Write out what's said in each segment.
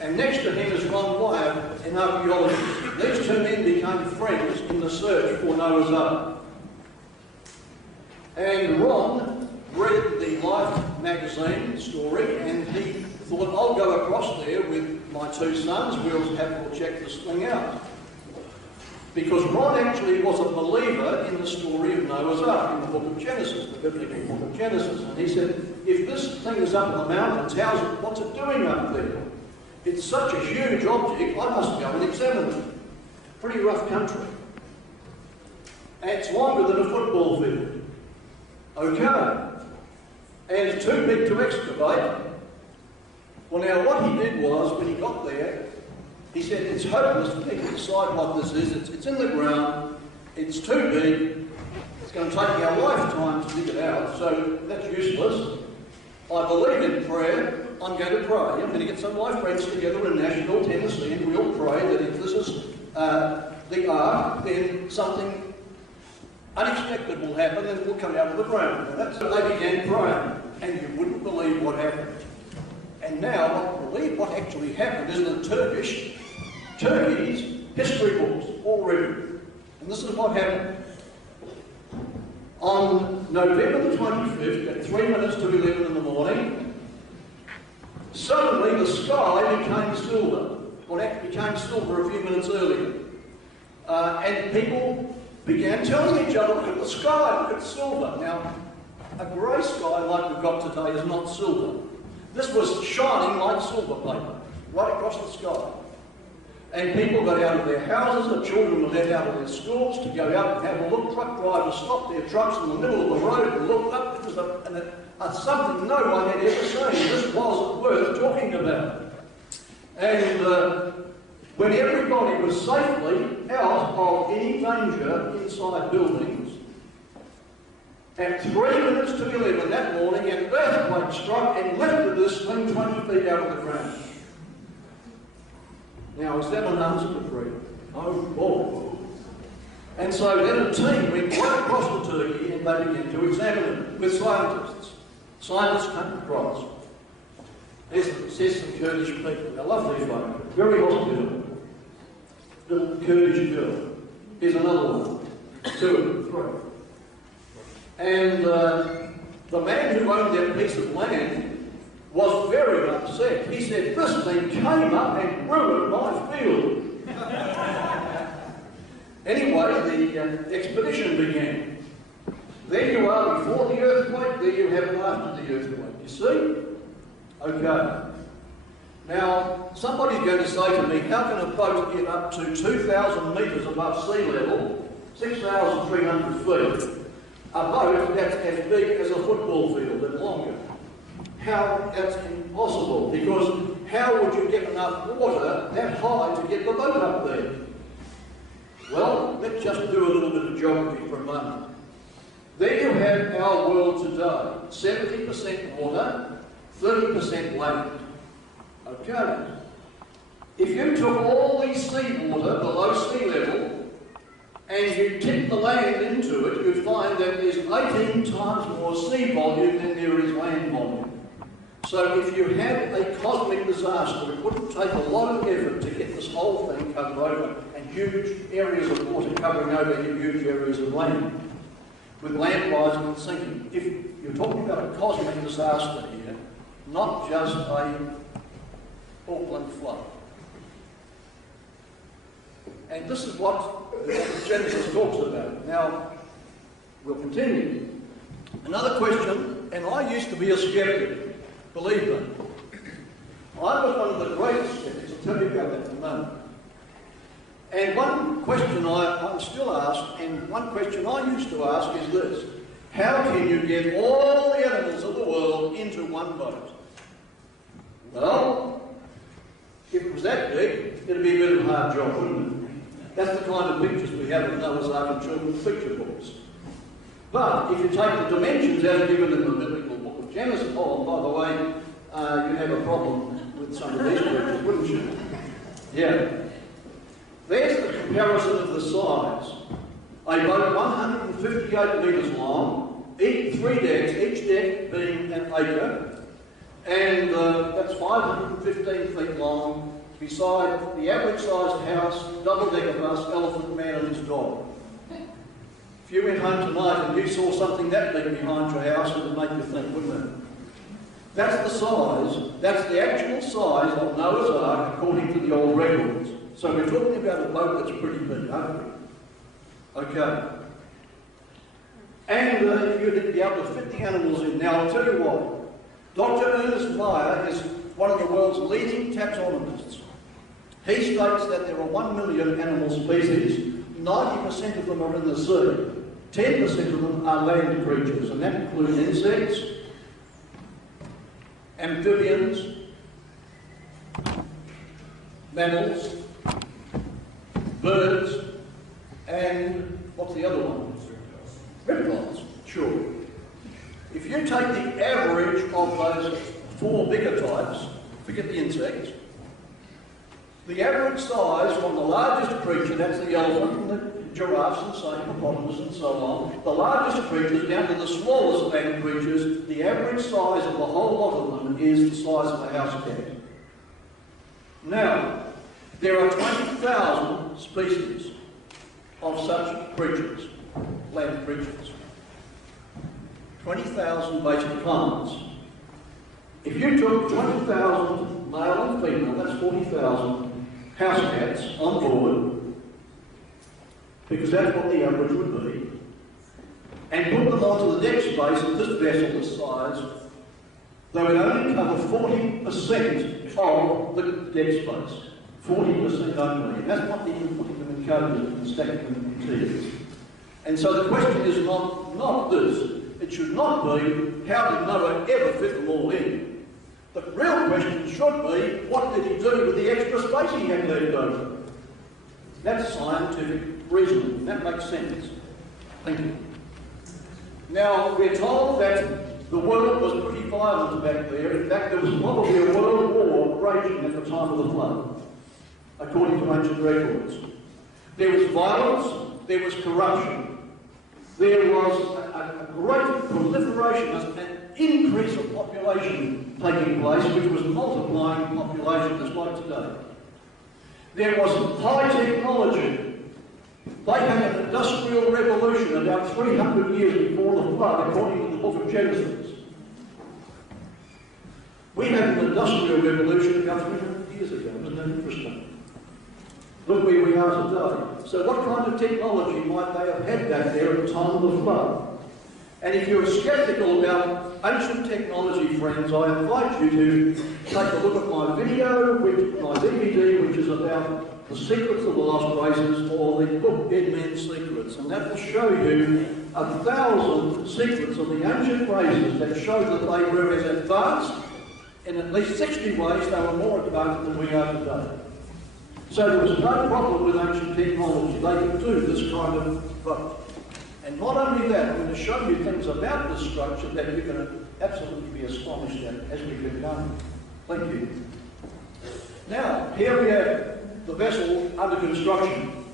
And next to him is Ron Wyatt, an archaeologist. These two men became friends in the search for Noah's Ark. And Ron read the Life magazine story, and he thought, I'll go across there with my two sons, we'll have to check this thing out. Because Ron actually was a believer in the story of Noah's Ark in the book of Genesis, the biblical book of Genesis. And he said, if this thing is up in the mountains, what's it doing up there? It's such a huge object, I must go and examine it. Pretty rough country. And it's longer than a football field. Okay. And it's too big to excavate. Well, now what he did was, when he got there, he said, it's hopeless for me to decide what this is. It's in the ground, it's too big, it's going to take me a lifetime to dig it out, so that's useless. I believe in prayer, I'm going to pray. I'm going to get some of my friends together in Nashville, Tennessee, and we'll pray that if this is the Ark, then something unexpected will happen and it will come out of the ground. And that's what they began praying, and you wouldn't believe what happened. And now, what actually happened is that Turkey's history books all written. And this is what happened. On November the 25th, at 3 minutes to 11 in the morning, suddenly the sky became silver. Well, it became silver a few minutes earlier. And people began telling each other, look at the sky, look at silver. Now, a grey sky like we've got today is not silver. This was shining like silver paper, right across the sky. And people got out of their houses, the children were let out of their schools to go out and have a look. Truck drivers stopped their trucks in the middle of the road and looked up. It was something no one had ever seen. This wasn't worth talking about. And when everybody was safely out of any danger inside buildings, at 3 minutes to 11 that morning, an earthquake struck and lifted this thing 20 feet out of the ground. Now, is that an answer to prayer? Oh, boy. And so then a team went right across to Turkey and they began to examine it with scientists. Scientists came across. There's some Kurdish people. They're lovely folk. Very hospitable. Little Kurdish girl. Here's another one. 2, 3. And the man who owned that piece of land was very upset. He said, this thing came up and ruined my field. Anyway, the expedition began. There you are before the earthquake, there you have it after the earthquake. You see? Okay. Now, somebody's going to say to me, how can a boat get up to 2,000 metres above sea level, 6,300 feet? A boat that's as big as a football field and longer. How? That's impossible, because how would you get enough water that high to get the boat up there? Well, let's just do a little bit of geography for a moment. There you have our world today. 70% water, 30% land. Okay. If you took all the seawater below sea level and you tip the land into it, you'd find that there's 18 times more sea volume than there is land volume. So if you had a cosmic disaster, it wouldn't take a lot of effort to get this whole thing covered over, and huge areas of water covering over huge areas of land, with land rising and sinking. If you're talking about a cosmic disaster here, not just a Auckland flood. And this is what Genesis talks about. Now, we'll continue. Another question, and I used to be a skeptic, believe me. I was one of the greatest skeptics. I'll tell you about that in a moment. And one question I'm still asked, and one question I used to ask is this: how can you get all the animals of the world into one boat? Well, if it was that big, it'd be a bit of a hard job, wouldn't it? That's the kind of pictures we have of Noah's Ark in children's picture books. But if you take the dimensions as given in the biblical book of Genesis, oh, by the way, you'd have a problem with some of these pictures, wouldn't you? Yeah. There's the comparison of the size. A boat 158 metres long, 3 decks, each deck being an acre, and that's 500 115 feet long, beside the average-sized house, double-decker bus, elephant man and his dog. If you went home tonight and you saw something that big behind your house, it would make you think, wouldn't it? That's the size, that's the actual size of Noah's Ark according to the old records. So we're talking about a boat that's pretty big, aren't we? Okay. And you'd be able to fit the animals in. Now I'll tell you what, Dr. Ernest Mayr is one of the world's leading taxonomists. He states that there are 1 million animal species, 90% of them are in the sea. 10% of them are land creatures, and that includes insects, amphibians, mammals, birds, and what's the other one? Reptiles, sure. If you take the average of those 4 bigger types, forget the insects, the average size from the largest creature, that's the elephant, and the giraffes and so hippopotamus and so on, the largest creatures down to the smallest land creatures, the average size of the whole lot of them is the size of a house cat. Now, there are 20,000 species of such creatures, land creatures. 20,000 basic plants. If you took 20,000 male and female, that's 40,000 house cats on board, because that's what the average would be, and put them onto the deck space of this vessel this size, they would only cover 40% of the deck space. 40% only. And that's not even putting them in covers and stacking them in tiers. And so the question is not this. It should not be, how did Noah ever fit them all in? The real question should be, what did he do with the extra space he had left over? That's scientific reasoning. That makes sense. Thank you. Now, we're told that the world was pretty violent back there. In fact, there was probably a world war raging at the time of the flood, according to ancient records. There was violence, there was corruption. There was a great proliferation, an increase of population taking place, which was multiplying population just like today. There was high technology. They had an industrial revolution about 300 years before the flood, according to the book of Genesis. We had an industrial revolution about 300 years ago. Isn't that interesting? Look where we are today. So what kind of technology might they have had back there at the time of the flood? And if you're sceptical about ancient technology, friends, I invite you to take a look at my video, my DVD, which is about the secrets of the lost races, or the book Dead Men's Secrets. And that will show you 1,000 secrets of the ancient races that show that they were as advanced, in at least 60 ways, they were more advanced than we are today. So there was no problem with ancient technology. They could do this kind of boat. And not only that, I'm going to show you things about this structure that you're going to absolutely be astonished at as we get going. Thank you. Now, here we have the vessel under construction.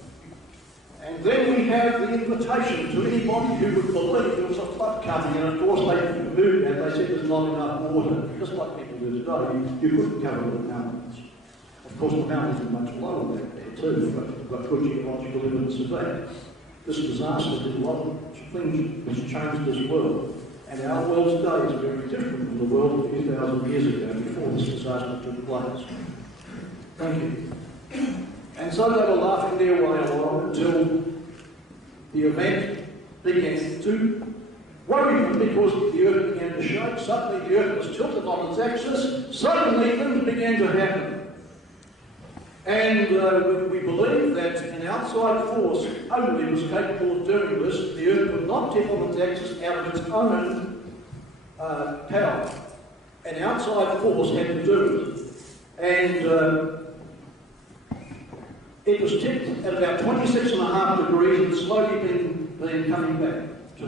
And then we have the invitation to anybody who would believe there was a flood coming, and of course they moved and they said there's not enough water. Just like people do today, you couldn't cover the mountains. Of course, the mountains are much lower back there too, but we've got good geological evidence of that. This disaster did a lot of things which changed this world. And our world today is very different from the world 2,000 years ago before this disaster took place. Thank you. And so they were laughing their way along until the event began to worry them because the earth began to shake. Suddenly the earth was tilted on its axis. Suddenly things began to happen. And we believe that an outside force only was capable of doing this. The earth could not tip on its axis out of its own power. An outside force had to do it. And it was tipped at about 26.5 degrees and slowly been coming back to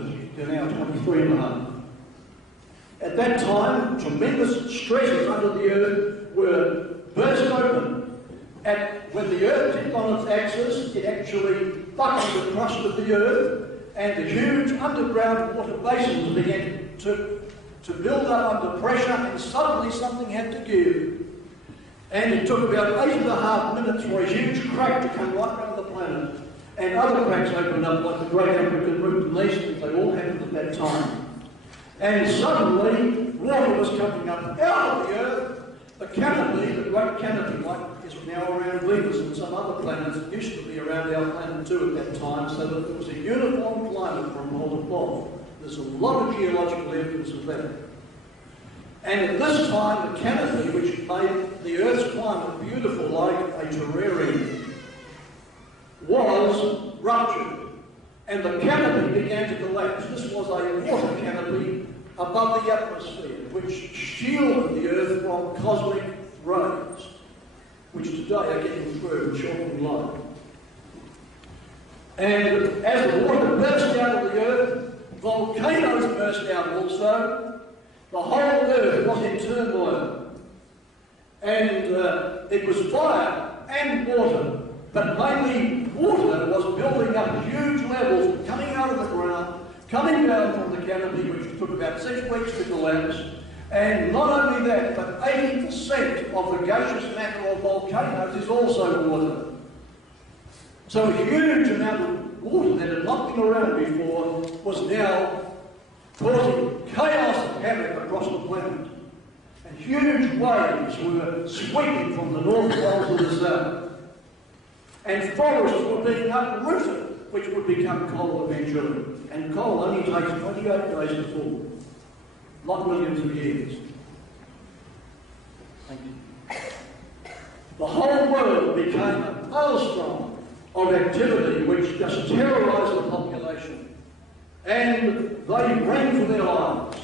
now 23.5. At that time, tremendous stresses under the earth were burst open. And when the earth tipped on its axis, it actually buckled the crust of the earth, and the huge underground water basins began to build up under pressure, and suddenly something had to give. And it took about 8.5 minutes for a huge crack to come right around the planet. And other cracks opened up, like the Great African Root and these things. They all happened at that time. And suddenly, water was coming up out of the Earth. The canopy, the great canopy, like is now around Venus and some other planets, it used to be around our planet too at that time, so that there was a uniform climate from pole to pole. There's a lot of geological evidence of that. And at this time, the canopy, which made the Earth's climate beautiful like a terrarium, was ruptured. And the canopy began to collapse. This was a water canopy above the atmosphere, which shielded the Earth from cosmic rays, which today are getting through in shocking light. And as the water burst out of the Earth, volcanoes burst out also. The whole Earth was in turmoil. And it was fire and water, but mainly water was building up huge levels, coming out of the ground, coming down from the canopy, which took about 6 weeks to collapse. And not only that, but 80% of the gaseous matter of volcanoes is also water. So a huge amount of water that had not been around before was now causing chaos and havoc across the planet. And huge waves were sweeping from the North Pole to the South. And forests were being uprooted, which would become coal eventually. And coal only takes 28 days to form, not millions of years. Thank you. The whole world became a maelstrom of activity which just terrorised the population. And they ran for their lives.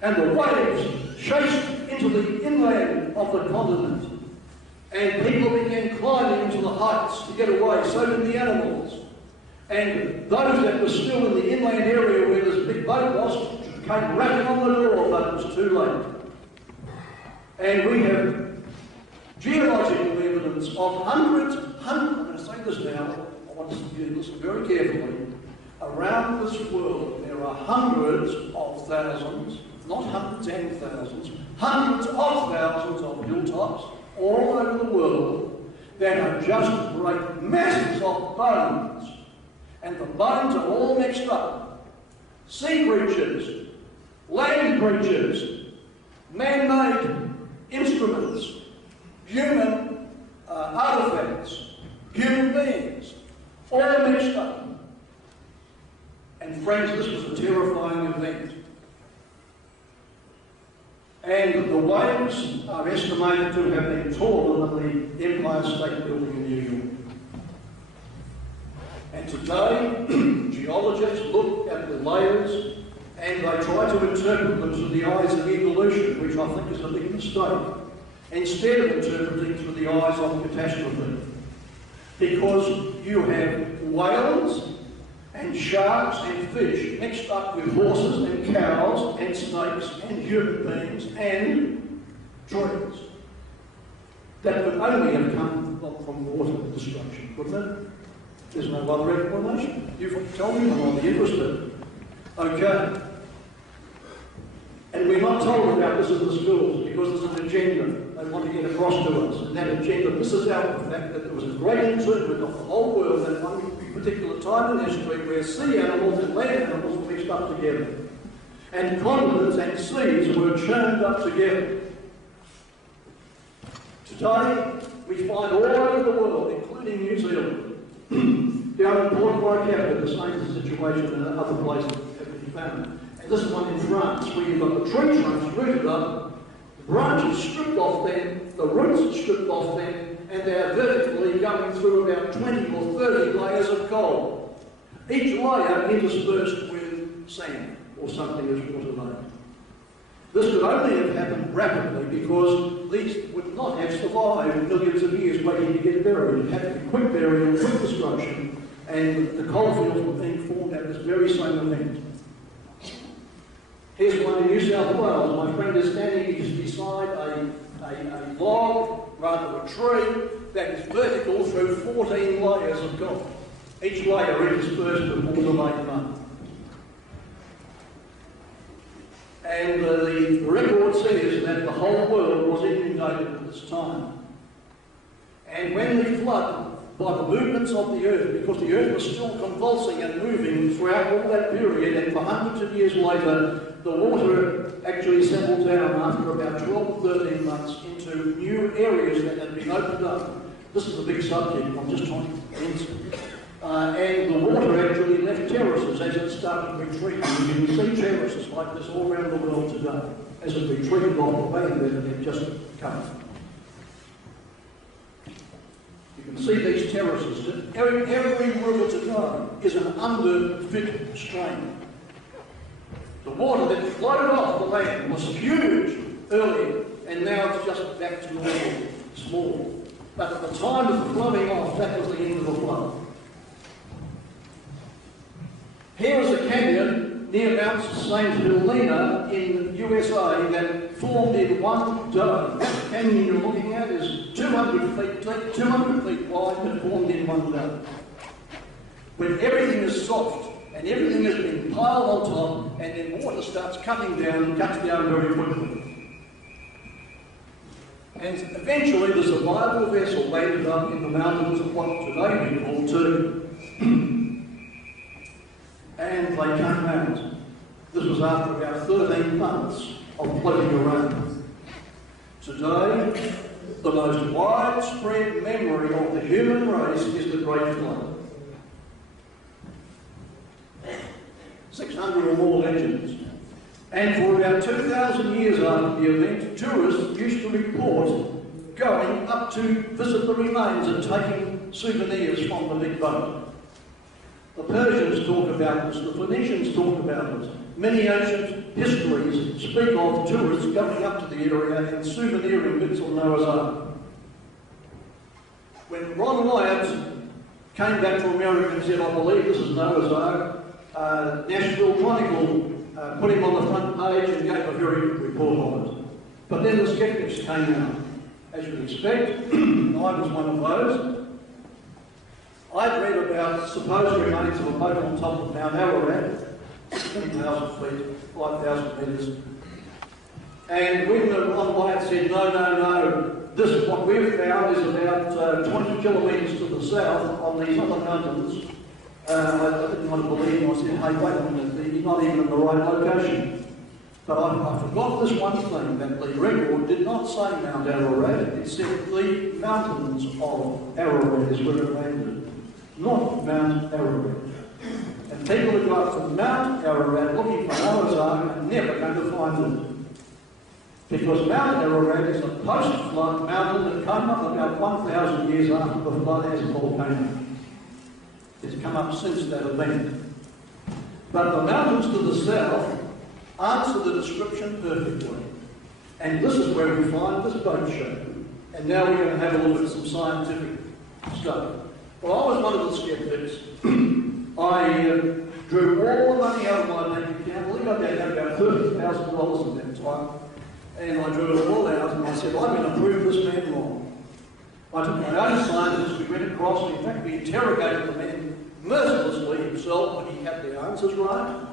And the waves chased into the inland of the continent. And people began climbing into the heights to get away, so did the animals. And those that were still in the inland area where this big boat was came rapping on the door, but it was too late. And we have geological evidence of hundreds, I'm going to say this now, I want you to listen very carefully. Around this world there are hundreds of thousands, not hundreds and thousands, hundreds of thousands of hilltops all over the world that are just great masses of bones. And the bones are all mixed up. Sea creatures, land creatures, man-made instruments, human artifacts, human beings, all mixed up. And friends, this was a terrifying event. And the waves are estimated to have been taller than the Empire State Building in New York. And today, geologists look at the layers and they try to interpret them through the eyes of evolution, which I think is a big mistake, instead of interpreting through the eyes of catastrophe. Because you have whales and sharks and fish mixed up with horses and cows and snakes and human beings and trees that could only have come from water destruction, couldn't it? There's no other explanation. You tell me, I'm not interested. Okay. And we're not told about this in the schools because there's an agenda they want to get across to us. And that agenda misses out the fact that there was a great internment of the whole world at one particular time in history where sea animals and land animals were mixed up together. And continents and seas were churned up together. Today, we find all over the world, including New Zealand, down in Port Waikato, the same situation in other places have been found. And this one in France, where you've got the tree trunks rooted up, the branches stripped off them, the roots stripped off them, and they are vertically going through about 20 or 30 layers of coal. Each layer interspersed with sand or something as water-made. This could only have happened rapidly because these would not have survived millions of years waiting to get buried. It had to be quick burial, quick destruction, and the coalfields were being formed at this very same event. Here's one in New South Wales. My friend is standing beside a log, rather a tree, that is vertical through 14 layers of coal. Each layer interspersed with water-made mud. And the record says that the whole world was inundated at this time. And when the flood, by the movements of the earth, because the earth was still convulsing and moving throughout all that period, and for hundreds of years later, the water actually settled down after about 12 or 13 months into new areas that had been opened up. This is a big subject, I'm just trying to answer. And the water actually left terraces as it started retreating. You can see terraces like this all around the world today, as it retreated off the land that it had just come. You can see these terraces. Every river today is an underfit stream. The water that flowed off the land was huge earlier, and now it's just back to normal, small. But at the time of the flowing off, that was the end of the flood. Here is a canyon near Mount St. Helena in the USA that formed in one dome. That canyon you're looking at is 200 feet deep, 200 feet wide, but formed in one dome. When everything is soft and everything has been piled on top, and then water starts cutting down, cuts down very quickly. And eventually the survival vessel landed up in the mountains of what today we call Turkey. And they came out. This was after about 13 months of floating around. Today, the most widespread memory of the human race is the Great Flood. 600 or more legends. And for about 2,000 years after the event, tourists used to report going up to visit the remains and taking souvenirs from the big boat. The Persians talk about this, the Phoenicians talk about it. Many ancient histories speak of tourists going up to the area and souveniring bits of Noah's Ark. When Ron Wyatt came back to America and said, I believe this is Noah's Ark, Nashville Chronicle put him on the front page and gave a very good report on it. But then the skeptics came out. As you'd expect, I was one of those. I'd read about supposed remains of a boat on top of Mount Ararat, 10,000 feet, 5,000 metres. And when Ron Wyatt said, no, this what we've found is about 20 kilometres to the south on these other mountains, I didn't want to believe him. I said, hey, wait a minute, he's not even in the right location. But I forgot this one thing, that the record did not say Mount Ararat, it said the mountains of Ararat is where it landed, not Mount Ararat. And people who go up to Mount Ararat looking for Noah's Ark are never going to find it. Because Mount Ararat is a post-flood mountain that came up about 1,000 years after the flood as a volcano. It's come up since that event. But the mountains to the south answer the description perfectly. And this is where we find this boat shape. And now we're going to have a look at some scientific stuff. Well, I was one of the skeptics. I drew all the money out of my bank account. I think I had about $30,000 at that time. And I drew it all out and I said, I'm going to prove this man wrong. I took my own scientists, we went across, in fact we interrogated the man mercilessly himself, but he had the answers right.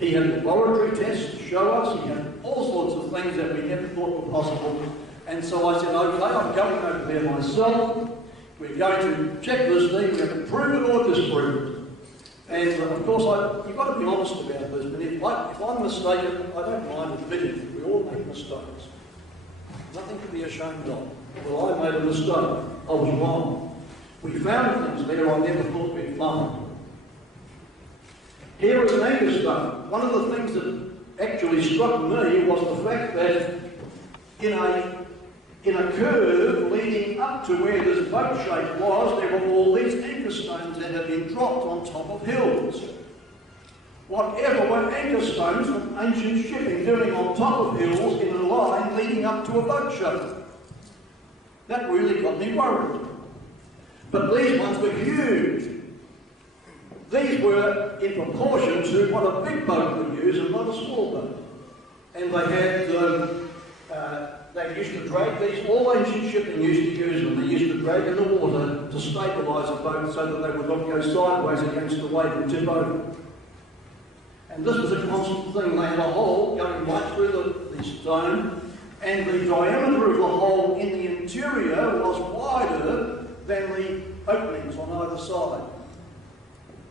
He had laboratory tests to show us, he had all sorts of things that we never thought were possible. And so I said, okay, I'm going over there myself, we're going to check this thing, we're going to prove it or disprove it. And of course, you've got to be honest about this, but if I'm mistaken, I don't mind admitting it. We all make mistakes. Nothing to be ashamed of. Well, I made a mistake. I was wrong. We found things there I never thought we'd find. Here is anchor stone. One of the things that actually struck me was the fact that in a curve leading up to where this boat shape was, there were all these anchor stones that had been dropped on top of hills. Whatever were anchor stones from ancient shipping doing on top of hills in a line leading up to a boat shape? That really got me worried. But these ones were huge. These were in proportion to what a big boat would use and not a small boat. And they used to drag these, all ancient shipping used to use them. They used to drag in the water to stabilise a boat so that they would not go sideways against the wave and tip over. And this was a constant thing. They had a hole going right through the stone, and the diameter of the hole in the than the openings on either side.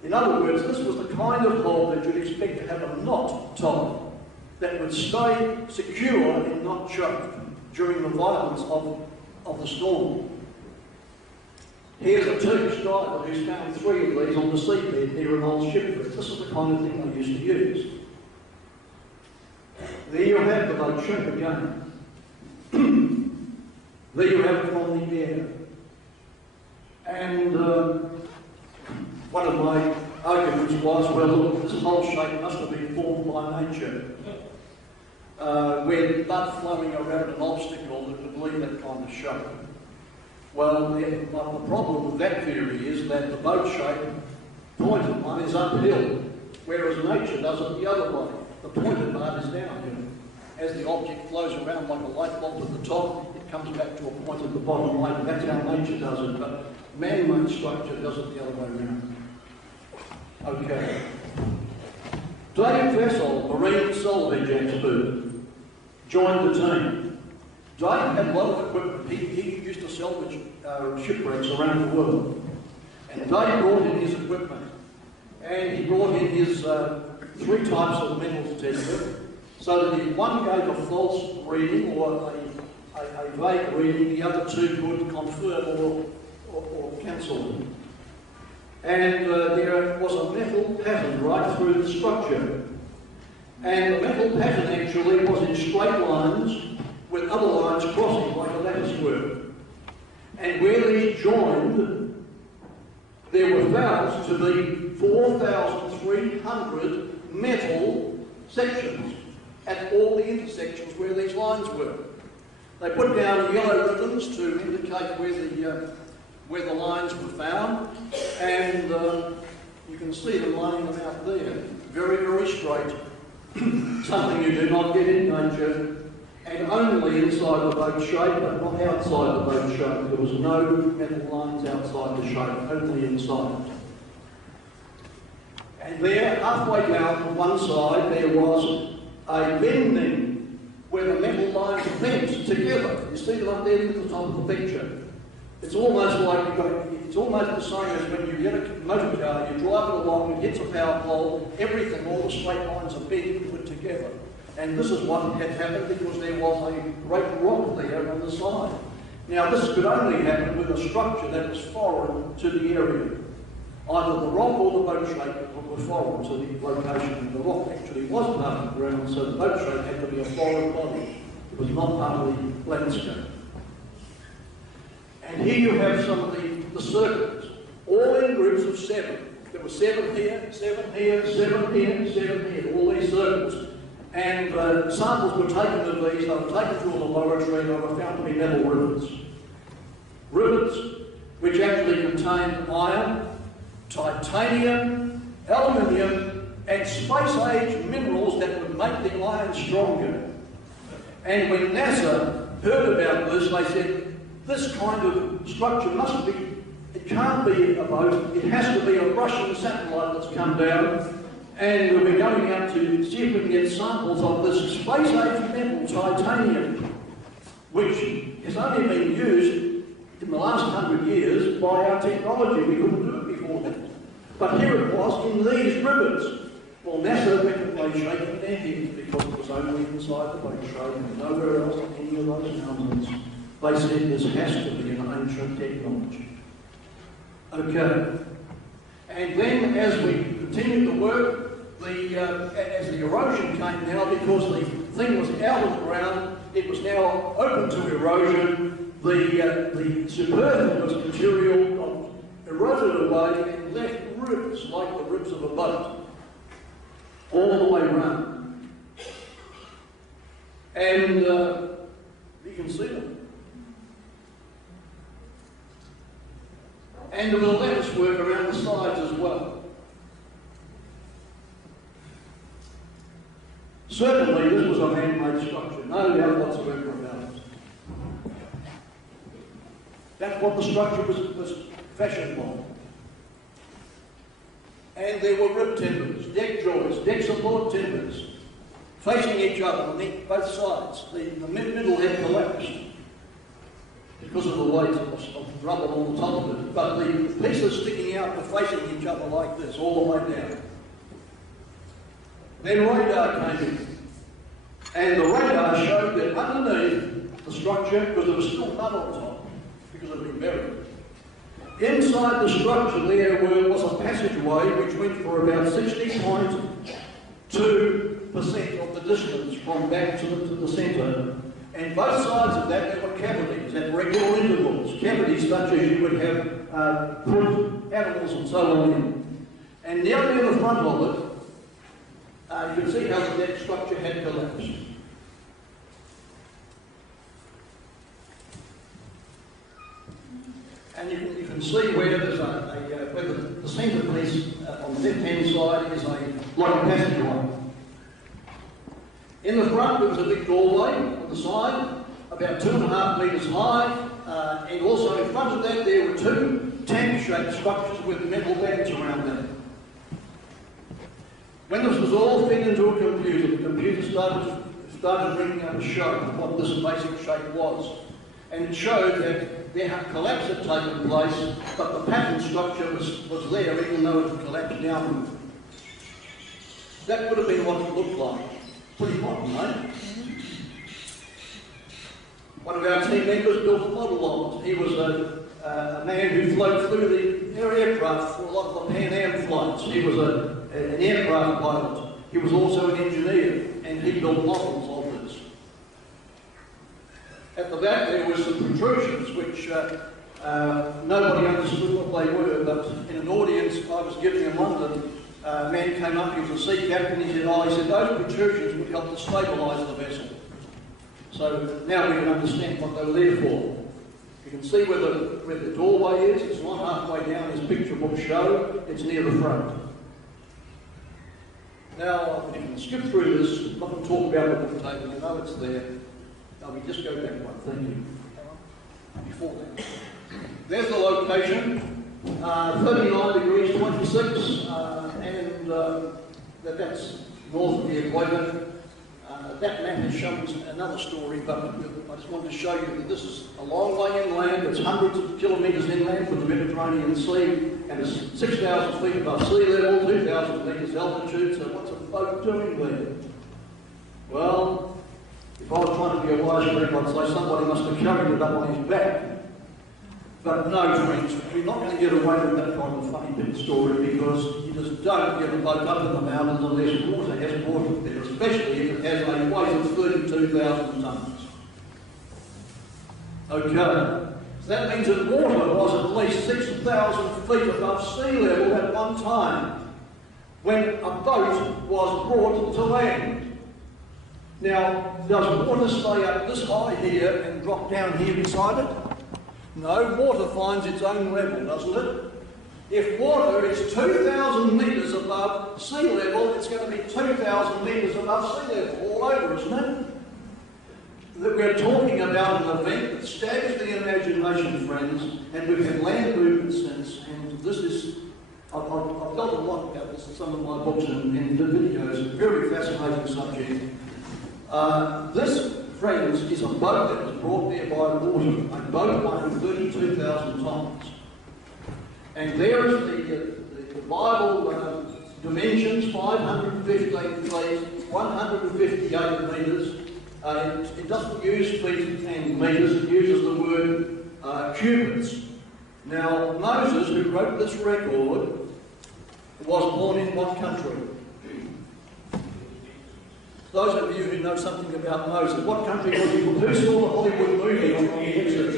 In other words, this was the kind of hull that you'd expect to have a knot tied that would stay secure and not choke during the violence of the storm. Here's a Turkish diver who's found 3 of these on the seabed near an old shipwreck. This is the kind of thing they used to use. There you have the boat shape again. There you have it on the air. And one of my arguments was, well, look, this whole shape must have been formed by nature. With mud flowing around an obstacle that would leave that kind of shape. Well, the problem with that theory is that the boat shape, pointed one, is uphill, whereas nature does it the other way. The pointed part is downhill. As the object flows around like a light bulb at the top, it comes back to a point at the bottom right, and that's how nature does it. But man-made structure does it the other way around. Okay. Dave Vessel, marine salvage expert, joined the team. Dave had a lot of equipment. He used to salvage shipwrecks around the world. And Dave brought in his equipment. And he brought in his 3 types of metal detector, so that if one gave a false reading or a vague reading, the other 2 could confirm or cancel it. And there was a metal pattern right through the structure. And the metal pattern actually was in straight lines with other lines crossing like a lattice work. And where these joined, there were found to be 4,300 metal sections at all the intersections where these lines were. They put down yellow ribbons to indicate where the lines were found, and you can see them lining them out there. Very, very straight. Something you do not get in nature, and only inside the boat shape, but not outside the boat shape. There was no metal lines outside the shape, only inside. And there, halfway down to one side, there was a bending where the metal lines bent together. You see them up there at the top of the picture. It's almost like it's almost the same as when you get a motor car, you drive it along, it hits a power pole, everything, all the straight lines are bent and put together. And this is what had happened because there was a great rock there on the side. Now this could only happen with a structure that was foreign to the area. Either the rock or the boat shape were foreign to the location. And the rock actually was part of the ground, so the boat shape had to be a foreign body. It was not part of the landscape. And here you have some of the circles, all in groups of 7. There were 7 here, 7 here, 7 here, 7 here, all these circles. And samples were taken of these, they were taken to a laboratory, they were found to be metal rivets. Rivets which actually contained iron, titanium, aluminium, and space-age minerals that would make the iron stronger. And when NASA heard about this, they said, this kind of structure must be, it can't be a boat, it has to be a Russian satellite that's come down, and we'll be going out to see if we can get samples of this space-age metal, titanium, which has only been used in the last 100 years by our technology. We couldn't do it before that. But here it was in these rivets. Well, NASA reckoned they shaking their heads because it was only inside the boat shape and nowhere else on any of those mountains. They said this has to be an ancient technology. Okay. And then as we continued to work, as the erosion came now, because the thing was out of the ground, it was now open to erosion, the superfluous material got eroded away and left ribs like the ribs of a boat, all the way around. And you can see them. And there was lattice work around the sides as well. Certainly this was a man-made structure, no doubt whatsoever about it. That's what the structure was fashioned by. And there were rib timbers, deck joists, deck support timbers, facing each other on both sides. The middle had collapsed. because of the weight of rubble on the top of it. But the pieces sticking out were facing each other like this, all the way down. Then radar came in. And the radar showed that underneath the structure, because there was still mud on top, because it had been buried, inside the structure there was a passageway which went for about 60.2% of the distance from back to the centre. And both sides of that, there were cavities at regular intervals, cavities such as you would have put animals and so on in. And down near the front of it, you can see how that structure had collapsed. And you can see where there's where the centrepiece on the left-hand side is like a passageway. In the front there was a big doorway on the side, about 2.5 metres high, and also in front of that there were two tank-shaped structures with metal bands around them. When this was all fed into a computer, the computer started bringing up a show of what this basic shape was. And it showed that their collapse had taken place, but the pattern structure was there even though it had collapsed downward. That would have been what it looked like. Pretty modern, eh? One of our team members built a model of it. He was a man who flew through the aircraft for a lot of the Pan Am flights. He was an aircraft pilot. He was also an engineer, and he built models of this. At the back there were some protrusions which nobody understood what they were, but in an audience I was giving in London, a man came up, he was a sea captain, he said, those protrusions would help to stabilise the vessel. So now we can understand what they were there for. You can see where the doorway is. It's not halfway down as picture books show, it's near the front. Now, if you can skip through this, I'm not going to talk about the book table, you know it's there. Now we just go back one, thank you. Before that. There's the location, 39 degrees 26, and that's north of the equator. That map has shown another story, but I just wanted to show you that this is a long way inland. It's hundreds of kilometres inland from the Mediterranean Sea, and it's 6,000 feet above sea level, 2,000 metres altitude. So what's a boat doing there? Well, if I was trying to be a wise man, I'd say somebody must have carried it up on his back. But no, friends, we're not going to get away with that kind of funny bit story, because you just don't get a boat up in the mountains unless water has brought it there, especially if it has a weight of 32,000 tonnes. Okay, so that means that water was at least 6,000 feet above sea level at one time when a boat was brought to land. Now, does water stay up this high here and drop down here beside it? No, water finds its own level, doesn't it? If water is 2,000 metres above sea level, it's going to be 2,000 metres above sea level all over, isn't it? That we're talking about an event that staggers the imagination, friends, and we've had land movement since, and this is, I've dealt a lot about this in some of my books and the videos, a very fascinating subject. This, friends, is a boat that was brought there by water, a boat weighing 32,000 tonnes. And there is the Bible dimensions, 515 feet, 158 metres. It doesn't use feet and metres, it uses the word cubits. Now, Moses, who wrote this record, was born in what country? Those of you who know something about Moses, what country was he from? Who saw the Hollywood movie on the Exodus?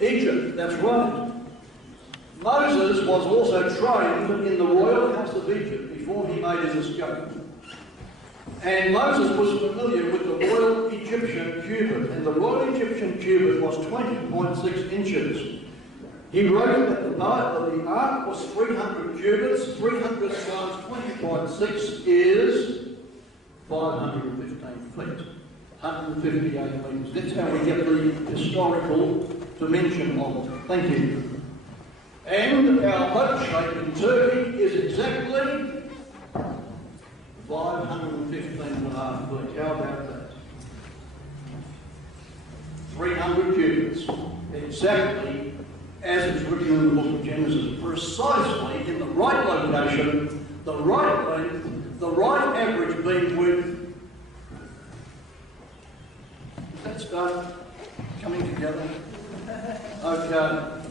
Egypt, that's right. Moses was also trained in the royal house of Egypt before he made his escape. And Moses was familiar with the royal Egyptian cubit, and the royal Egyptian cubit was 20.6 inches. He wrote that the ark was 300 cubits, 300 times 20.6 is 515 feet, 158 metres. That's how we get the historical dimension of it. Thank you. And our boat shape in Turkey is exactly 515.5 feet. How about that? 300 cubits. exactly as it's written in the book of Genesis, precisely in the right location, the right length, the right average beam width. That start coming together. Okay.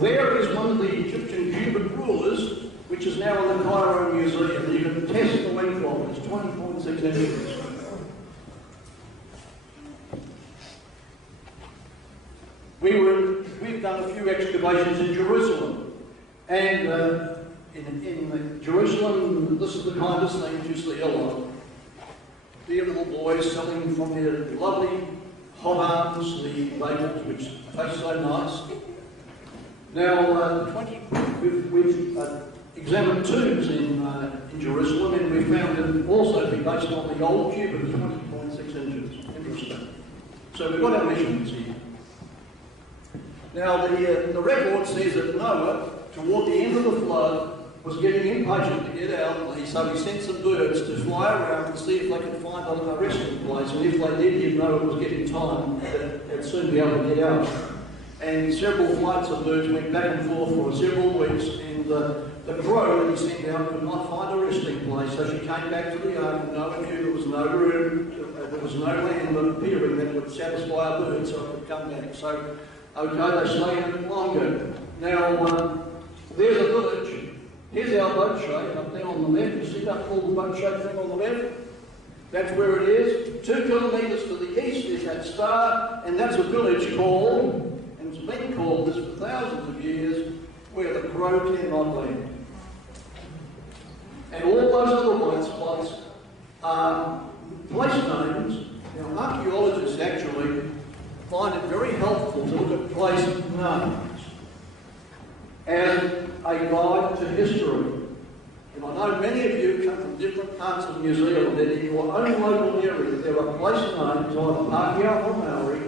There is one of the Egyptian cubit rulers, which is now in the Cairo Museum. You can test the length of it. It's 20.6 inches. We've done a few excavations in Jerusalem, and in Jerusalem, this is the kind of thing you see a lot. Dear little boys selling from their lovely hot arms the bagels, which taste so nice. Now, we've examined tombs in Jerusalem, and we found it also to be based on the old cubit, 20.6 inches. Interesting. So we've got our measurements here. Now, the record says that Noah, toward the end of the flood, was getting impatient to get out, so he sent some birds to fly around and see if they could find a resting place, and if they did, he'd know it was getting time, that they'd soon be able to get out. And several flights of birds went back and forth for several weeks, and the crow that he sent out could not find a resting place, so she came back to the ark, and Noah knew there was no room, there was no land appearing that would satisfy a bird so it could come back. So, okay, they stayed a bit longer. Now, there's a village. Here's our boat shape up there on the left. You see that little boat shape thing on the left? That's where it is. 2 kilometres to the east is that star, and that's a village called, and it's been called this for thousands of years, where the crow cannot land. And all those other white spots are place names. Now, archaeologists actually find it very helpful to look at place names as a guide to history. And I know many of you come from different parts of New Zealand, and in your own local area there are place names, either Pākehā or Maori,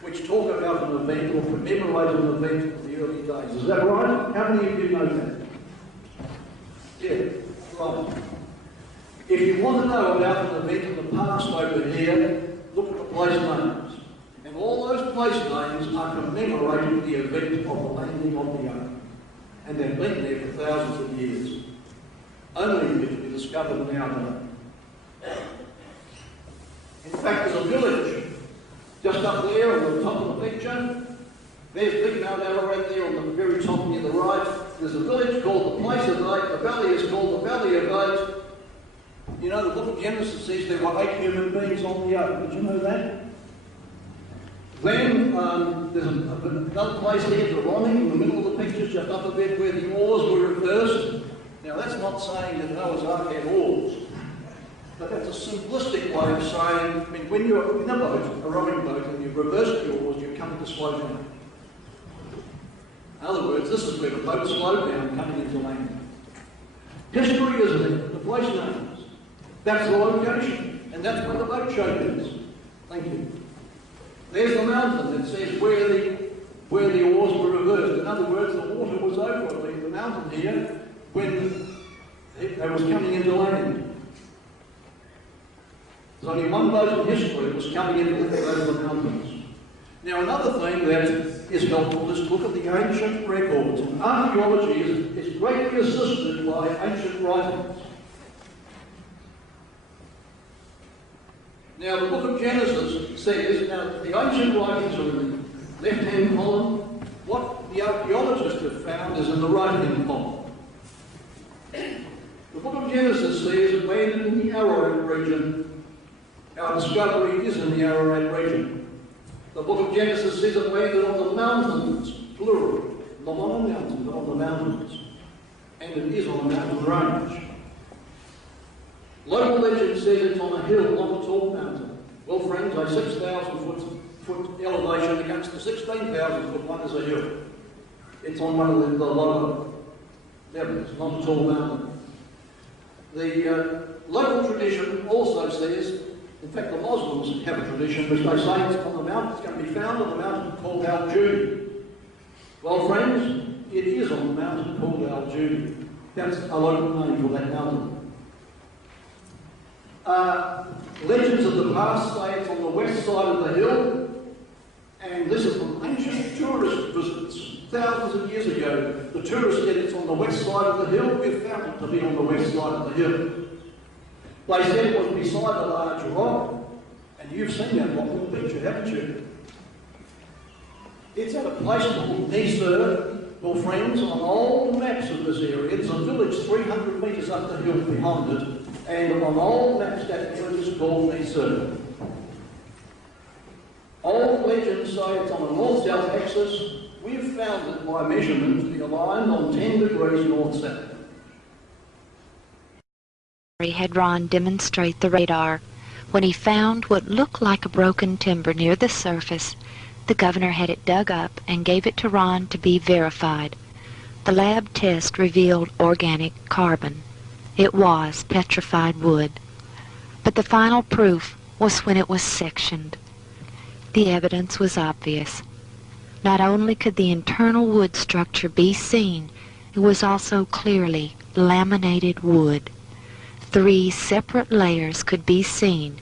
which talk about an event or commemorate an event of the early days. Is that right? How many of you know that? Yeah, right. If you want to know about an event in the past over here, look at the place names. And all those place names are commemorating the event of the landing of the ark. And they've been there for thousands of years. Only to be discovered now. In fact, there's a village just up there on the top of the picture. There's Big Mount Ararat there on the very top near the right. There's a village called the Place of Eight. The valley is called the Valley of Eight. You know, the book of Genesis says there were 8 human beings on the ark. Did you know that? Then there's another place here, Deuteronomy, in the middle of the picture, just up a bit where the oars were reversed. Now that's not saying that Noah's Ark had oars, but that's a simplistic way of saying, I mean, when you're in a boat, a rowing boat, and you reverse the oars, you come to slow down. In other words, this is where the boat slowed down coming into land. History, isn't it? The place names. That's the location, and that's where the boat shape is. Thank you. There's the mountain that says where the oars were reversed. In other words, the water was over the mountain here when it was coming into land. There's only one boat in history that was coming into the mountains. Now, another thing that is helpful is to look at the ancient records. Archaeology is greatly assisted by ancient writings. Now, the book of Genesis says, now the ancient writings are in the left-hand column. What the archaeologists have found is in the right-hand column. The book of Genesis says it landed in the Ararat region. Our discovery is in the Ararat region. The book of Genesis says it landed on the mountains, plural. Not on a mountain, but on the mountains. And it is on a mountain range. Local legend says it's on a hill, not a tall mountain. Well, friends, a 6,000 foot elevation against the 16,000 foot one is a hill. It's on one of the lower levels, not a tall mountain. The local tradition also says, in fact, the Muslims have a tradition which they say it's on the mountain, it's going to be found on the mountain called Al-Judi. Well, friends, it is on the mountain called Al-Judi. That's a local name for that mountain. Legends of the past say it's on the west side of the hill, And this is from ancient tourist visits, thousands of years ago. The tourist said it's on the west side of the hill. We've found it to be on the west side of the hill. They said it was beside a large rock, and you've seen that rock in the picture, haven't you? It's at a place called Nisa, your friends, on old maps of this area. There's a village 300 metres up the hill behind it, and on old maps that village is called Nisa. Old legends say it's on a north-south axis. We've found it by measurement to be aligned on 10 degrees north-south. Had Ron demonstrate the radar. When he found what looked like a broken timber near the surface, the governor had it dug up and gave it to Ron to be verified. The lab test revealed organic carbon. It was petrified wood. But the final proof was when it was sectioned. The evidence was obvious. Not only could the internal wood structure be seen, it was also clearly laminated wood. 3 separate layers could be seen.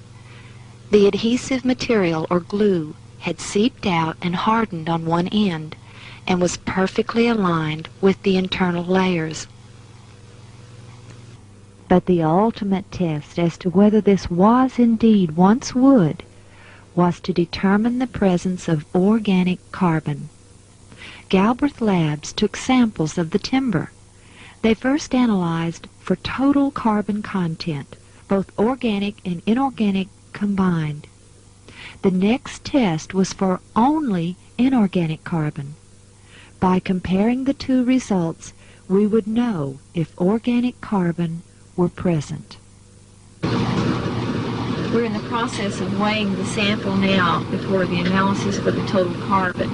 The adhesive material, or glue, had seeped out and hardened on one end and was perfectly aligned with the internal layers. But the ultimate test as to whether this was indeed once wood was to determine the presence of organic carbon. Galbraith Labs took samples of the timber. They first analyzed for total carbon content, both organic and inorganic combined. The next test was for only inorganic carbon. By comparing the 2 results, we would know if organic carbon were present. We're in the process of weighing the sample now before the analysis for the total carbon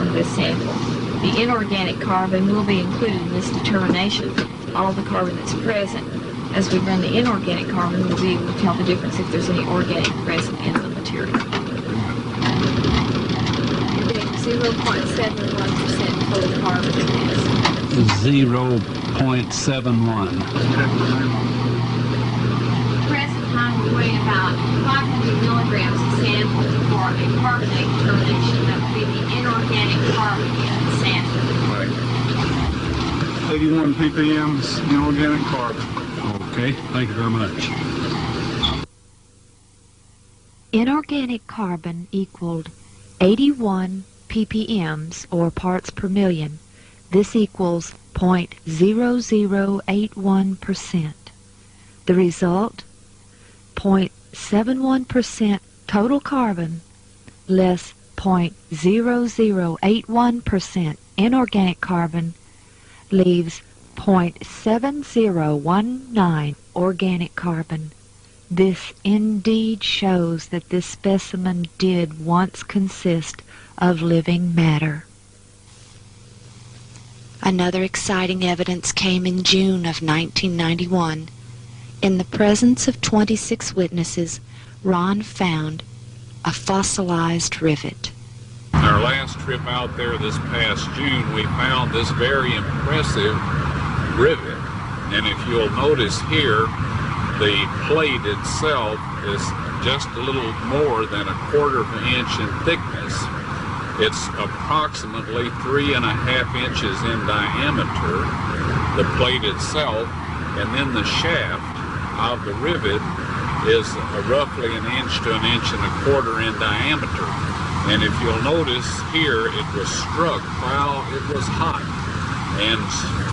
of this sample. The inorganic carbon will be included in this determination, all the carbon that's present. As we run the inorganic carbon, we'll be able to tell the difference if there's any organic present in the material. And then 0.71% total carbon in this. 0.71. We weigh about 500 milligrams of sample for a carbonate determination. That would be the inorganic carbon in the sample. Right. 81 ppms inorganic carbon. Okay, thank you very much. Inorganic carbon equaled 81 ppms, or parts per million. This equals 0.0081%. The result? 0.71% total carbon less 0.0081% inorganic carbon leaves 0.7019 organic carbon. This indeed shows that this specimen did once consist of living matter. Another exciting evidence came in June of 1991. In the presence of 26 witnesses, Ron found a fossilized rivet. Our last trip out there this past June, we found this very impressive rivet. And if you'll notice here, the plate itself is just a little more than 1/4 inch in thickness. It's approximately 3.5 inches in diameter, the plate itself, and then the shaft of the rivet is roughly 1 inch to 1.25 inches in diameter. And if you'll notice here, it was struck while it was hot and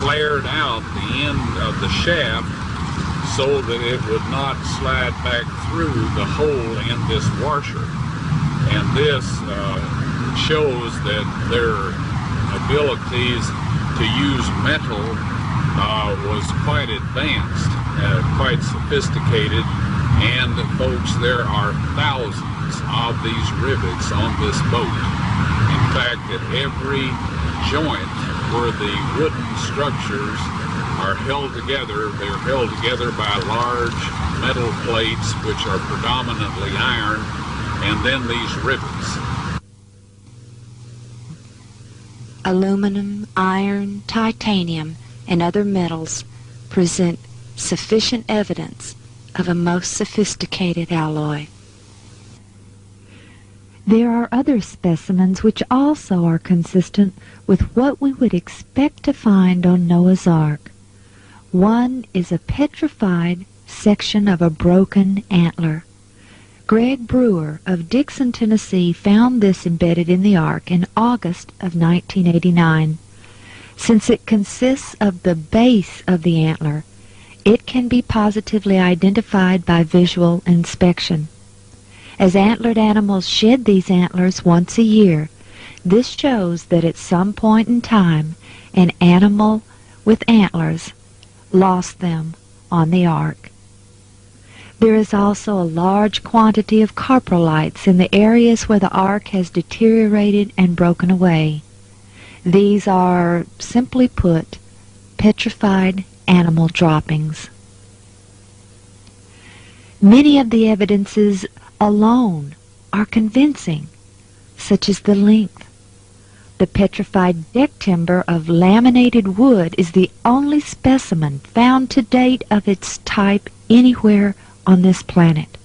flared out the end of the shaft so that it would not slide back through the hole in this washer. And this shows that their abilities to use metal was quite advanced, quite sophisticated, and folks, there are thousands of these rivets on this boat. In fact, at every joint where the wooden structures are held together, they're held together by large metal plates which are predominantly iron, and then these rivets. Aluminum, iron, titanium, and other metals present sufficient evidence of a most sophisticated alloy. There are other specimens which also are consistent with what we would expect to find on Noah's Ark. One is a petrified section of a broken antler. Greg Brewer of Dixon, Tennessee found this embedded in the Ark in August of 1989. Since it consists of the base of the antler, it can be positively identified by visual inspection. As antlered animals shed these antlers once a year, this shows that at some point in time an animal with antlers lost them on the Ark. There is also a large quantity of coprolites in the areas where the Ark has deteriorated and broken away. These are, simply put, petrified animal droppings. Many of the evidences alone are convincing, such as the length. The petrified deck timber of laminated wood is the only specimen found to date of its type anywhere on this planet.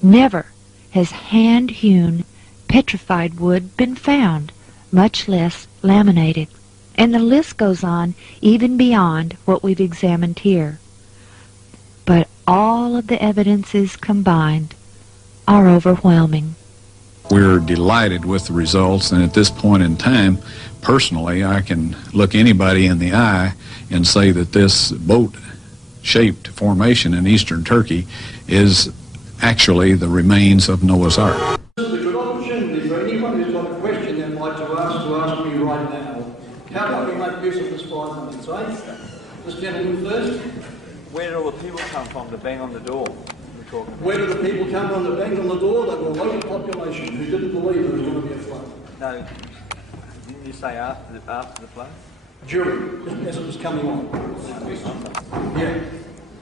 Never has hand-hewn petrified wood been found, much less laminated. And the list goes on even beyond what we've examined here. But all of the evidences combined are overwhelming. We're delighted with the results, and at this point in time, personally, I can look anybody in the eye and say that this boat-shaped formation in eastern Turkey is actually the remains of Noah's Ark. This is a good opportunity for anyone who's got a question they'd like to ask me right now. How can we make use of this 5 minutes, eh? This gentleman first. Where do all the people come from to bang on the door? Where do the people come from that banged on the door? They were a local population who didn't believe there was going to be a flood. No, didn't you say after the flood? During, as it was coming on. Yeah.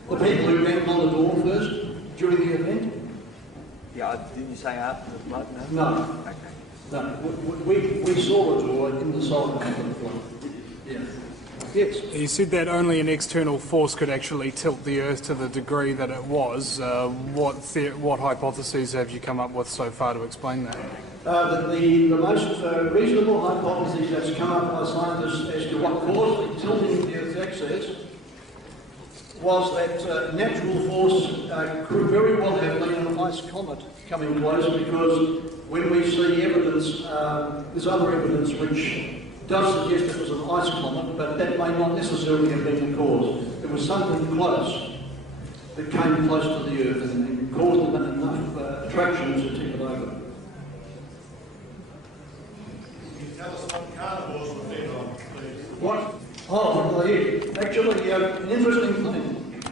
The people who banged on the door first, during the event? Yeah, didn't you say after the flood? No. Okay. No, we saw a door in the side after the flood. Yeah. Yes. You said that only an external force could actually tilt the Earth to the degree that it was. What hypotheses have you come up with so far to explain that? The most reasonable hypothesis that's come up by scientists as to what caused the tilting of the Earth's axis was that natural force could very well have been an ice comet coming close, because when we see evidence, there's other evidence which does suggest it was an ice comet, but that may not necessarily have been the cause. It was something close that came close to the Earth and caused enough attraction to tip it over. Can you tell us what carnivores were fed on, please? What? Oh, well, yeah. Actually, an interesting thing.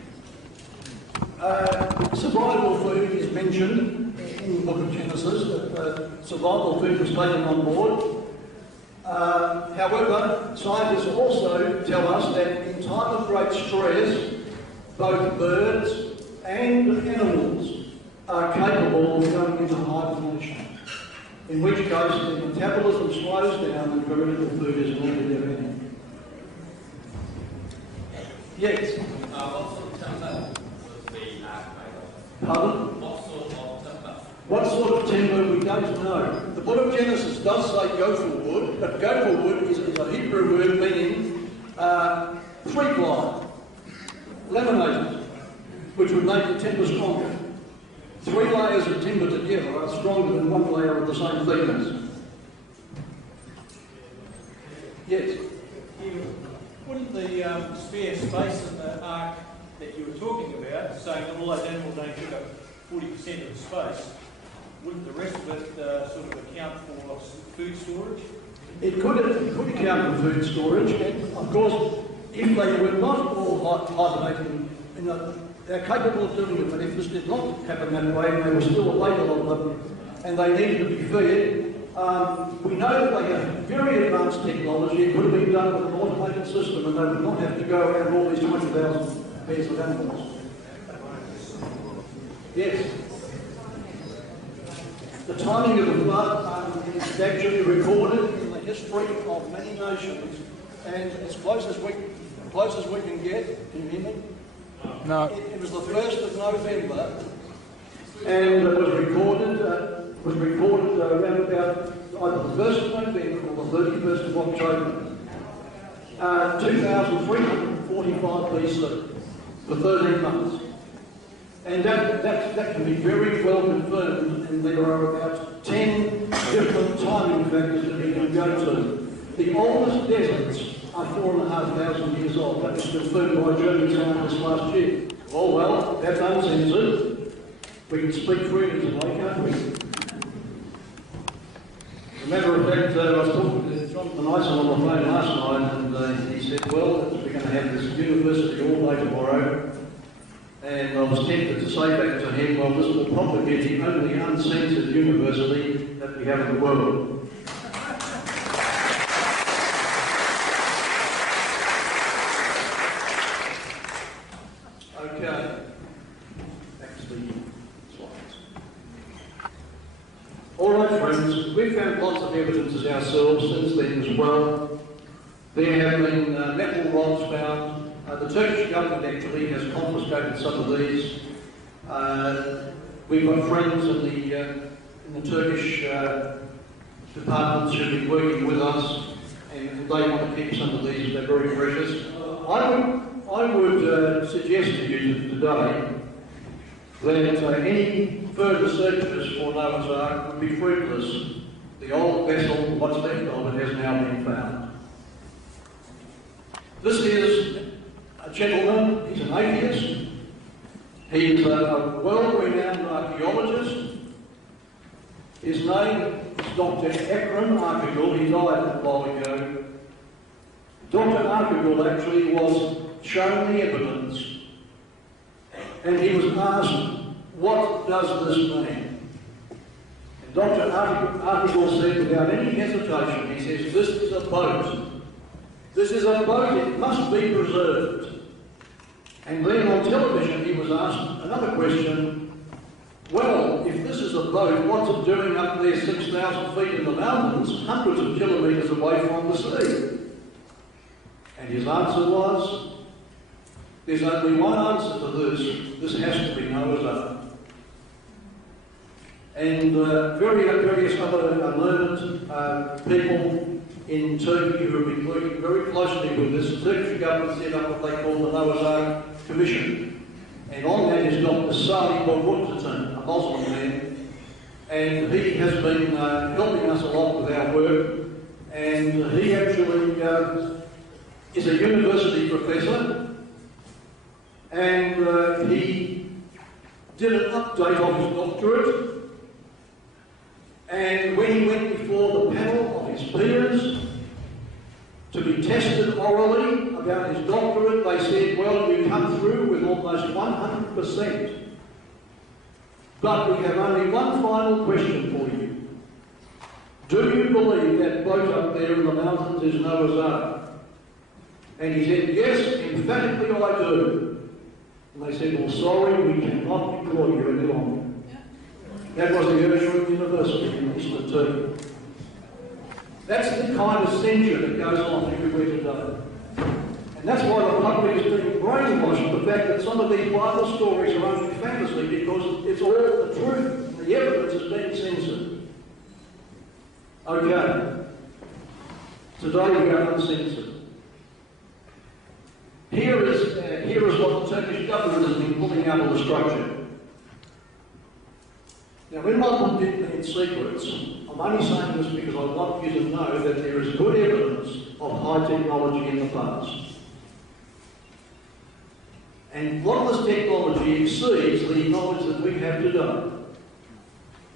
Survival food is mentioned in the book of Genesis, that survival food was taken on board. However, scientists also tell us that in time of great stress, both birds and animals are capable of going into hibernation, in which case the metabolism slows down and very little food is needed, if any. Yes? What sort of timber was the ark made of? Pardon? What sort of timber? What sort of timber, we don't know. The book of Genesis does say gopher wood, but gopher wood is a Hebrew word meaning 3-ply, laminated, which would make the timber stronger. 3 layers of timber together are stronger than 1 layer of the same thickness. Yes? Wouldn't the spare space in the ark that you were talking about, saying that all those animals only took up 40% of the space, wouldn't the rest of it sort of account for food storage? It could account for food storage, and of course, if they were not all hibernating, they're capable of doing it, but if this did not happen that way, and they were still awake, a lot of them, and they needed to be fed, we know that they have very advanced technology. It could have been done with an automated system, and they would not have to go around all these 20,000 pairs of animals. Yes? The timing of the flood is actually recorded in the history of many nations, and as close as we can get, can you hear me? No. It was the 1st of November, and it was recorded was recorded around about either the 1st of November or the 31st of October, 2345 BC, for 13 months. And that can be very well confirmed, and there are about 10 different timing factors that you can go to. The oldest deserts are 4,500 years old. That was confirmed by German scientists last year. Oh well, that's uncensored. We can speak freely today, can't we? As a matter of fact, I was talking to Jonathan Ison on the phone last night, and he said, well, we're going to have this university all day tomorrow. And I was tempted to say back to him, well, this will probably be the only uncensored university that we have in the world. Okay, back to the slides. All right, friends, we've found lots of evidences ourselves since then as well. There have been metal rods found. The Turkish government actually has confiscated some of these. We've got friends in the Turkish departments who've been working with us, and they want to keep some of these. They're very precious. I would suggest to you today that any further searches for Noah's Ark would be fruitless. The old vessel, what's left of it, has now been found. This is a gentleman, he's an atheist. He's a well-renowned archaeologist. His name is Dr. Ekrem Arkagul. He died a while ago. Dr. Arkagul actually was shown the evidence, and he was asked, what does this mean? And Dr. Arkagul said without any hesitation, he says, this is a boat. This is a boat, it must be preserved. And then on television he was asked another question, well, if this is a boat, what's it doing up there 6,000 feet in the mountains, hundreds of kilometres away from the sea? And his answer was, there's only one answer to this. This has to be Noah's Ark. And various other learned people in Turkey who have been working very closely with this. The Turkish government set up what they call the Noah's Ark Commission. And on that is Dr. Salih Bourguignon, a Muslim man. And he has been helping us a lot with our work. And he actually is a university professor. And he did an update on his doctorate. And when he went before the panel of his peers to be tested orally about his doctorate, they said, well, you come through with almost 100%. But we have only one final question for you. Do you believe that boat up there in the mountains is Noah's Ark? And he said, yes, emphatically I do. And they said, well, sorry, we cannot employ you any longer. That was the Erzurum University in eastern Turkey. That's the kind of censure that goes on everywhere today. And that's why the public is being brainwashed, the fact that some of these Bible stories are only fantasy, because it's all the truth. The evidence is being censored. Okay. Today we are uncensored. Here is what the Turkish government has been pulling out of the structure. Now, when I put in secrets, I'm only saying this because I want you to know that there is good evidence of high technology in the past. And a lot of this technology exceeds the knowledge that we have today.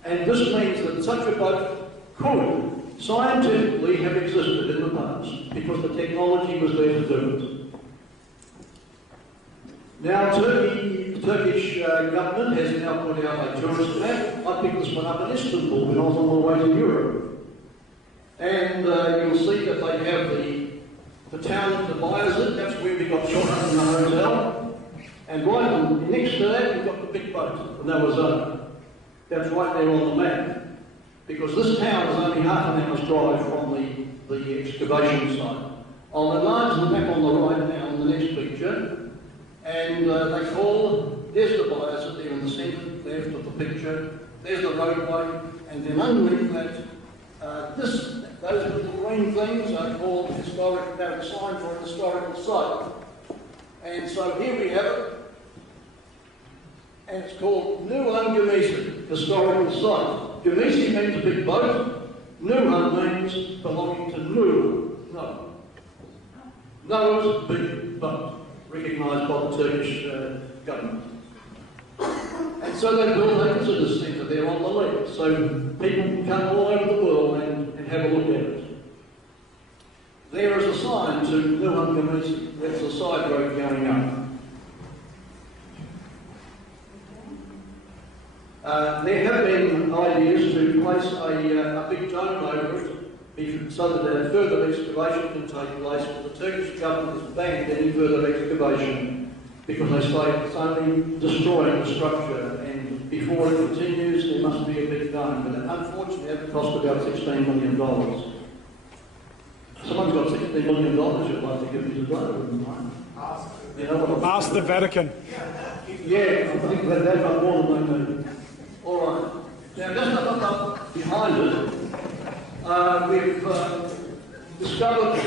And this means that such a boat could scientifically have existed in the past because the technology was there to do it. Now, the Turkish government has now put out a tourist map. I picked this one up in Istanbul when I was on my way to Europe. And you'll see that they have the town of Bayazid. That's where we got shot up in the hotel. And right next to that, we've got the big boat, the Noah's Ark. That's right there on the map. Because this town is only half an hour's drive from the excavation site. I'll enlarge the map on the right now in the next picture. And they call, there's the Bayazid there in the centre, left of the picture. there's the roadway, and then underneath that, those little green things are called historic, they're a sign for a historical site. And so here we have it, and it's called Nuhan Gamisi Historical Site. Gamisi means a big boat, Nuhan means belonging to Noah. Noah's big boat, recognised by the Turkish government. And so they built a visitor centre there on the lake, so people can come all over the world and have a look at it. There is a sign to Nuhan Gamisi, that's a side road going up. There have been ideas to place a big dome over it so that further excavation can take place, but the Turkish government has banned any further excavation because they say it's only destroying the structure, and before it continues there must be a big dome. But unfortunately it cost about $16 million. Someone's got $16 million you'd like to give me today, wouldn't you know? Ask the Vatican. Yeah, I think they've got more than they need. All right. Now, just up behind it, we've discovered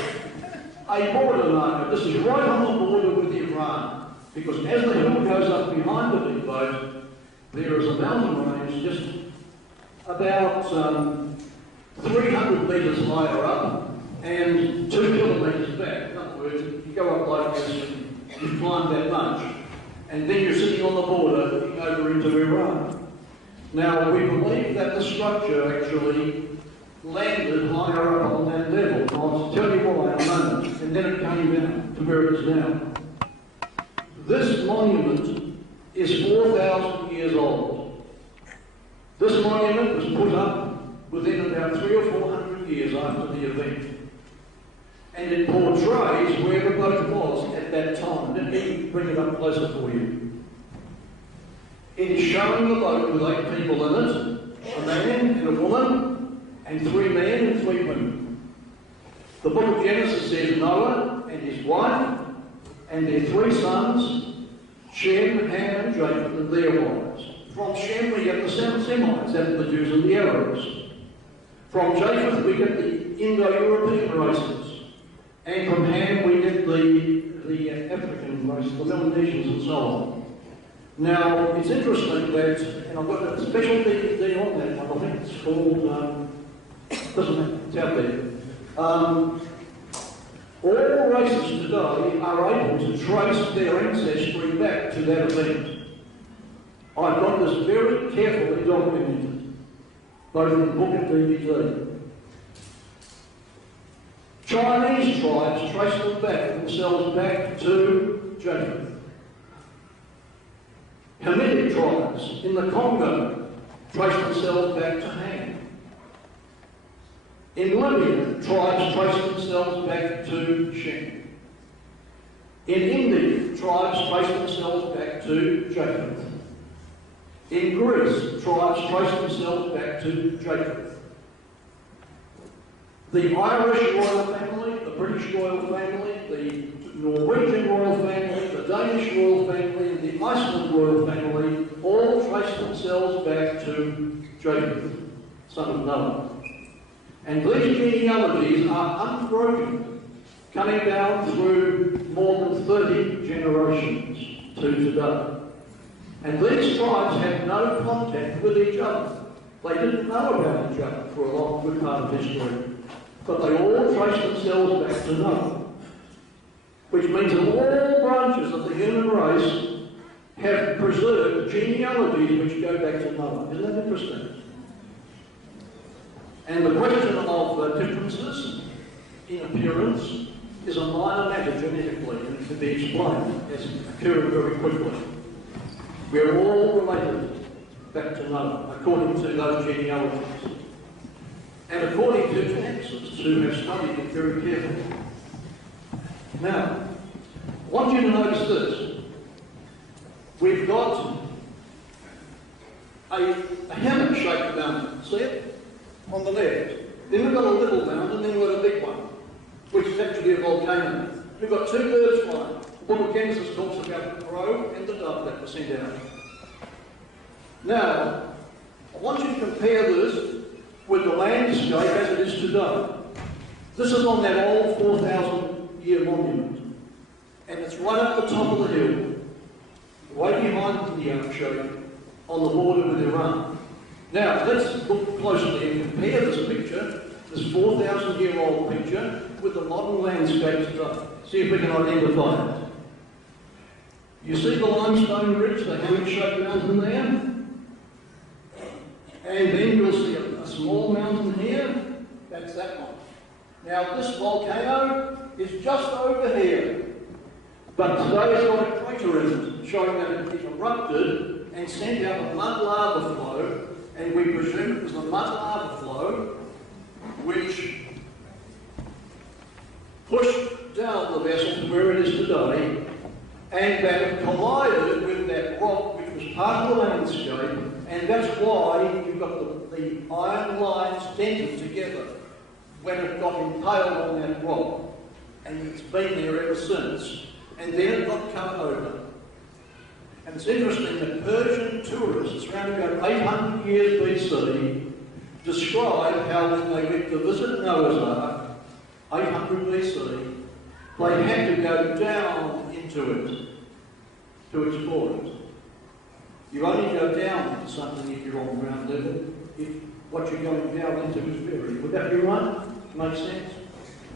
a border marker. This is right on the border with Iran, because as the hill goes up behind the big boat, there is a mountain range just about 300 metres higher up and 2 kilometres back. In other words, you go up like this and you climb that much, and then you're sitting on the border looking over into Iran. Now, we believe that the structure actually landed higher up on that level. I'll tell you why in a moment, and then it came down to where it is now. This monument is 4,000 years old. This monument was put up within about 300 or 400 years after the event. And it portrays where the boat was at that time. Let me bring it up closer for you. It is showing the boat with 8 people in it, a man and a woman, and 3 men and 3 women. The book of Genesis says Noah and his wife and their 3 sons, Shem, Ham and Japheth, and their wives. From Shem we get the Semites, that's the Jews and the Arabs. From Japheth we get the Indo-European races. And from Ham we get the African race, the Melanesians and so on. Now, it's interesting that, and I've got a special DVD on that one, I think it's called, doesn't matter, it's out there. All races today are able to trace their ancestry back to that event. I've got this very carefully documented, both in book and DVD. Chinese tribes trace themselves back to Japheth. Hamitic tribes in the Congo trace themselves back to Ham. In Libya, tribes trace themselves back to Shem. In India, tribes trace themselves back to Japheth. In Greece, tribes trace themselves back to Japheth. The Irish royal family, the British royal family, the Norwegian royal family, the Danish royal family, and the Iceland royal family all trace themselves back to Japheth, son of Noah. And these genealogies are unbroken, coming down through more than 30 generations to today. And these tribes had no contact with each other. They didn't know about each other for a long, good part of history. But they all trace themselves back to Noah. Which means that all branches of the human race have preserved genealogies which go back to Noah. Isn't that interesting? And the question of differences in appearance is a minor matter genetically, and it can be explained as occurring very quickly. We're all related back to Noah, according to those genealogies. And according to geneticists who have studied it very carefully. Now, I want you to notice this. We've got a hammock-shaped mountain, see it? On the left. Then we've got a little mountain, then we've got a big one, which is actually a volcano. We've got 2 birds flying. The book of Genesis talks about the crow and the dove that were sent out. Now, I want you to compare this with the landscape as it is today. This is on that old 4,000-year monument, and it's right up the top of the hill, way behind the Archway, on the border with Iran. Now, let's look closely and compare this picture, this 4,000-year-old picture, with the modern landscape today. See if we can identify it. You see the limestone ridge, the hammer-shaped mountain there? And then you'll see a small mountain here. That's that one. Now, this volcano is just over here. But today it's got a crater in it, showing that it erupted and sent out a mud lava flow, and we presume it was the mud lava flow which pushed down the vessel to where it is today, and that it collided with that rock which was part of the landscape, and that's why you've got the iron lines dented together when it got impaled on that rock, and it's been there ever since, and then it got covered over. And it's interesting that Persian tourists around about 800 years BC describe how when they went to visit Noah's Ark, 800 BC, they had to go down into it to explore it. You only go down into something if you're on ground level, if what you're going down into is buried. Would that be right? Make sense?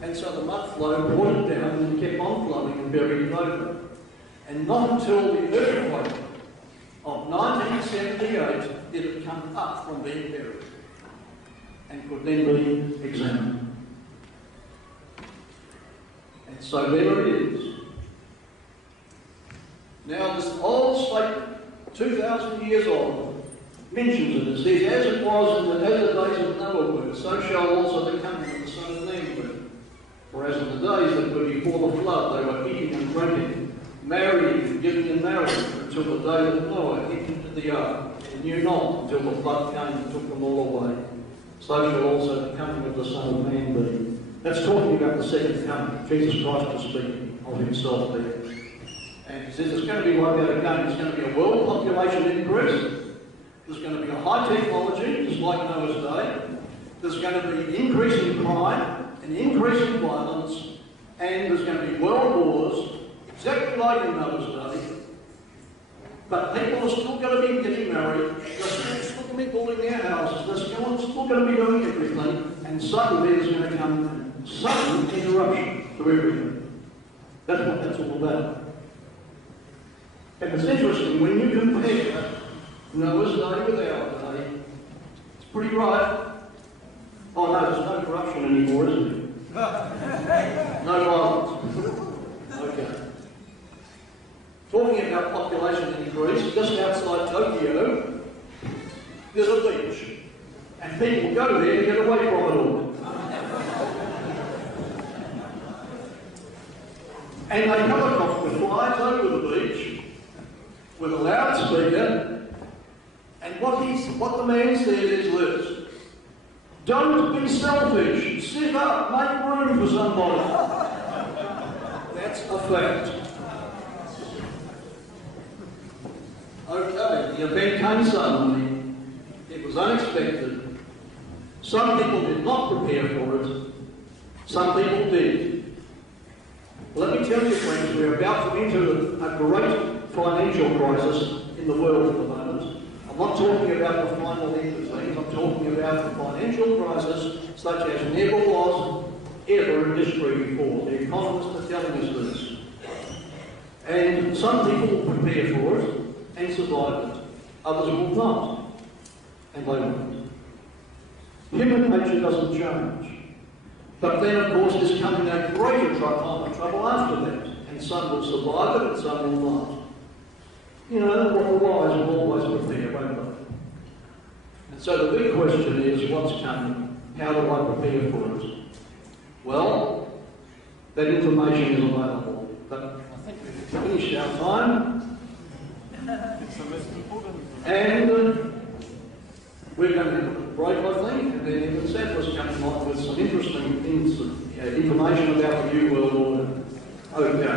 And so the mud flow brought it down and kept on flowing and buried it over. And not until the earthquake of 1978 did it come up from being buried and could then be examined. And so there it is. Now this old statement, 2,000 years old, mentions it. It says, as it was in the days of Noah were, so shall also the coming of the Son of Man be. For as in the days that were before the flood, they were eating and drinking, marrying and giving in marriage, until the day that Noah entered into the ark, and knew not until the flood came and took them all away. So shall also the coming of the Son of Man be. That's talking about the second coming. Jesus Christ is speaking of himself there. And he says it's going to be like that again. There's going to be a world population increase. There's going to be a high technology, just like Noah's day. There's going to be increasing crime, an increase in violence, and there's going to be world wars, exactly like in Noah's day. But people are still going to be getting married, they're still going to be building their houses, they're still going to be doing everything, and suddenly there's going to come a sudden interruption to everything. That's what that's all about. And it's interesting, when you compare Noah's day with our day, it's pretty right. Oh no, there's no corruption anymore, isn't there? No violence. Okay. Talking about population increase, just outside Tokyo, there's a beach. And people go there to get away from it all. And a helicopter flies over the beach with a loudspeaker, and what the man said is this: don't be selfish, sit up, make room for somebody. That's a fact. Okay, the event came suddenly, it was unexpected. Some people did not prepare for it, some people did. Let me tell you, friends, we're about to enter a great financial crisis in the world at the moment. I'm not talking about the final end of things, I'm talking about the financial crisis such as never was ever in history before. The economists are telling us this. And some people will prepare for it and survive it. Others will not, and they won't. Human nature doesn't change. But then, of course, there's coming a greater trouble after that, and some will survive it and some will not. You know, what the wise will always prepare, won't they? And so the big question is, what's coming? How do I prepare for it? Well, that information is available. But I think we've finished our time. And we're going to have a break, I think, and then even Seth coming on with some interesting things, information about the New World Order. Okay.